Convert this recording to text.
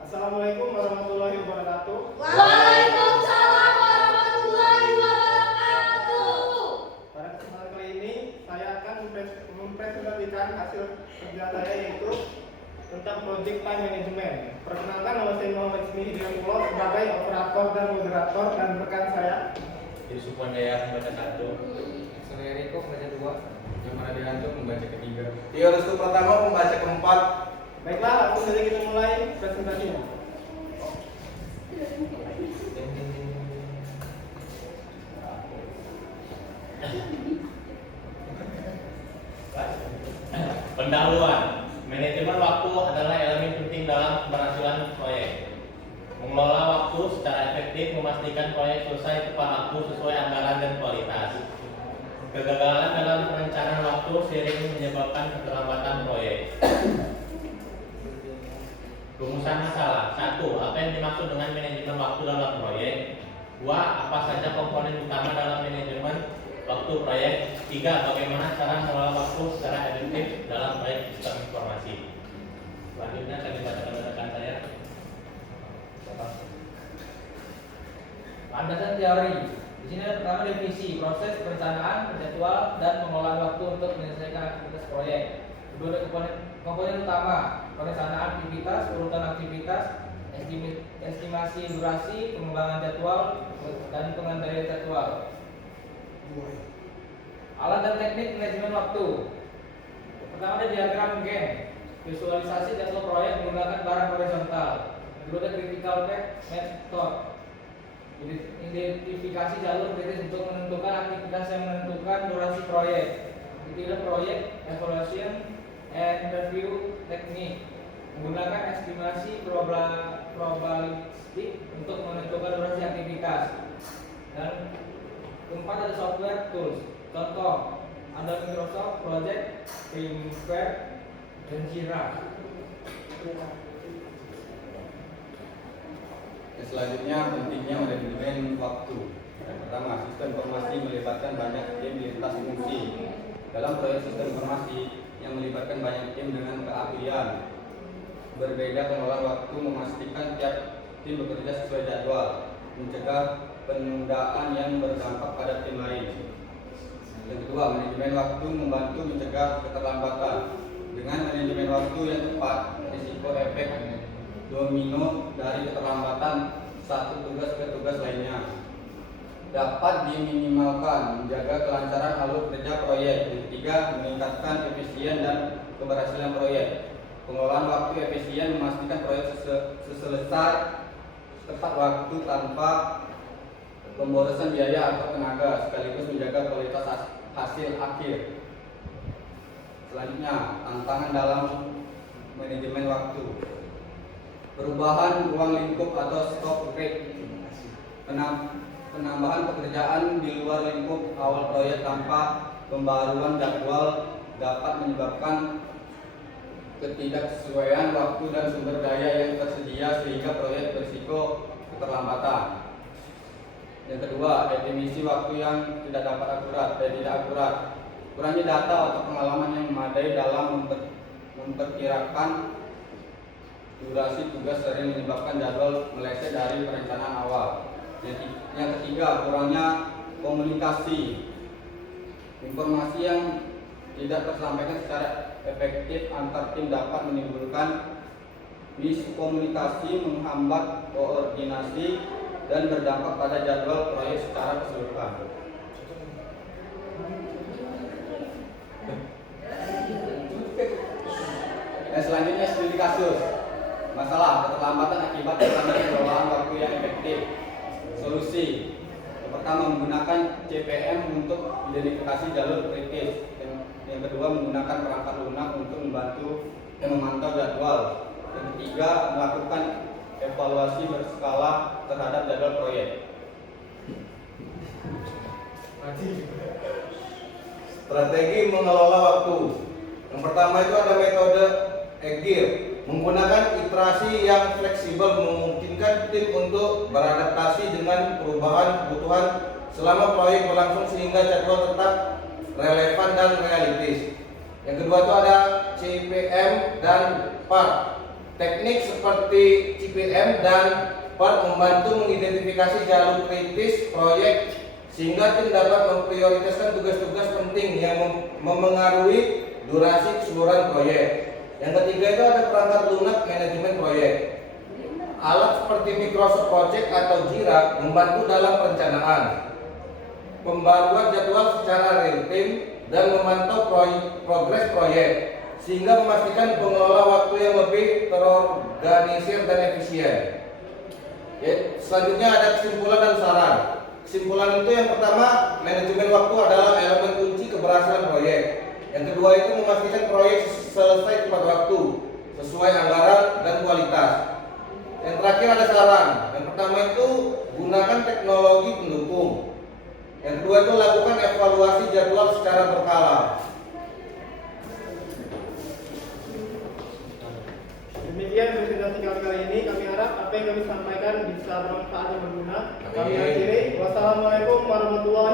Assalamualaikum warahmatullahi wabarakatuh. Waalaikumsalam warahmatullahi wabarakatuh. Pada kesempatan kali ini saya akan mempresentasikan hasil kerja saya, yaitu tentang Project Time Management. Perkenalkan, nama saya Muhammad Ismi Hidayatullah sebagai operator dan moderator, dan rekan saya Yusuf Wandaya membaca 1, Eriko membaca 2, Jamar Adianto membaca ketiga. Tio Restu pertama membaca keempat. Baiklah, langsung saja kita mulai presentasinya. Pendahuluan. Manajemen waktu adalah elemen penting dalam keberhasilan proyek. Mengelola waktu secara efektif memastikan proyek selesai tepat waktu sesuai anggaran dan kualitas. Kegagalan dalam perencanaan waktu sering menyebabkan keterlambatan proyek. Rumusan masalah. 1. Apa yang dimaksud dengan manajemen waktu dalam proyek? 2. Apa saja komponen utama dalam manajemen waktu proyek? 3. Bagaimana cara mengelola waktu secara efektif dalam proyek sistem informasi? Selanjutnya saya dibacakan oleh rekan saya. Landasan teori. Di sini ada pertama definisi, proses perencanaan, penjadwalan, dan pengelolaan waktu untuk menyelesaikan aktivitas proyek. Kedua ada komponen utama, perencanaan aktivitas, urutan aktivitas, estimasi durasi, pengembangan jadwal, dan pengendalian jadwal. Alat dan teknik manajemen waktu. Pertama ada diagram Gantt, visualisasi jadwal proyek menggunakan barang horizontal. Kedua ada critical path method, identifikasi jalur kritis untuk menentukan aktivitas yang menentukan durasi proyek. Ketiga proyek evaluation and review teknik, menggunakan estimasi probabilistik untuk menentukan durasi aktivitas. Dan keempat ada software tools. Contoh ada Microsoft Project, Primavera, dan Jira. Selanjutnya pentingnya manajemen waktu. Yang pertama, sistem informasi melibatkan banyak tim lintas fungsi. Dalam proyek sistem informasi yang melibatkan banyak tim dengan keahlian berbeda pengelolaan waktu memastikan tiap tim bekerja sesuai jadwal, mencegah penundaan yang berdampak pada tim lain. Yang kedua, manajemen waktu membantu mencegah keterlambatan. Dengan manajemen waktu yang tepat, risiko efek domino dari keterlambatan satu tugas ke tugas lainnya dapat diminimalkan, menjaga kelancaran alur kerja proyek. Yang ketiga, meningkatkan efisien dan keberhasilan proyek. Pengelolaan waktu efisien memastikan proyek selesai tepat waktu tanpa pemborosan biaya atau tenaga, sekaligus menjaga kualitas hasil akhir. Selanjutnya, tantangan dalam manajemen waktu. Perubahan ruang lingkup atau scope creep, penambahan pekerjaan di luar lingkup awal proyek tanpa pembaruan jadwal dapat menyebabkan ketidaksesuaian waktu dan sumber daya yang tersedia sehingga proyek berisiko keterlambatan. Yang kedua, estimasi waktu yang tidak akurat. Kurangnya data atau pengalaman yang memadai dalam memperkirakan durasi tugas sering menyebabkan jadwal meleset dari perencanaan awal. Yang ketiga, kurangnya komunikasi. Informasi yang tidak tersampaikan secara efektif antar tim dapat menimbulkan miskomunikasi, menghambat koordinasi, dan berdampak pada jadwal proyek secara keseluruhan. Dan selanjutnya studi kasus. Masalah keterlambatan akibat kurangnya pengelolaan waktu yang efektif. Solusi. Yang pertama, menggunakan CPM untuk identifikasi jalur kritis. Yang kedua, menggunakan perangkat lunak untuk membantu dan memantau jadwal. Yang ketiga, melakukan evaluasi berskala terhadap jadwal proyek. Strategi mengelola waktu. Yang pertama itu ada metode Agile, menggunakan iterasi yang fleksibel memungkinkan tim untuk beradaptasi dengan perubahan kebutuhan selama proyek berlangsung sehingga jadwal tetap relevan dan realistis. Yang kedua itu ada CPM dan PART, Teknik seperti CPM dan PERT membantu mengidentifikasi jalur kritis proyek sehingga tim dapat memprioritaskan tugas-tugas penting yang memengaruhi durasi keseluruhan proyek. Yang ketiga itu ada perangkat lunak manajemen proyek. Alat seperti Microsoft Project atau Jira membantu dalam perencanaan, pembaruan jadwal secara real time, dan memantau progres proyek sehingga memastikan pengelola waktu yang lebih terorganisir dan efisien. Ya, selanjutnya ada kesimpulan dan saran. Kesimpulan itu yang pertama, manajemen waktu adalah elemen kunci keberhasilan proyek. Yang kedua itu memastikan proyek selesai tepat waktu, sesuai anggaran dan kualitas. Yang terakhir ada saran. Yang pertama itu gunakan teknologi pendukung. Yang kedua itu lakukan evaluasi jadwal secara berkala. Demikian presentasi kali ini. Kami harap apa yang kami sampaikan bisa bermanfaat dan berguna. Kami akhiri. Wassalamualaikum warahmatullahi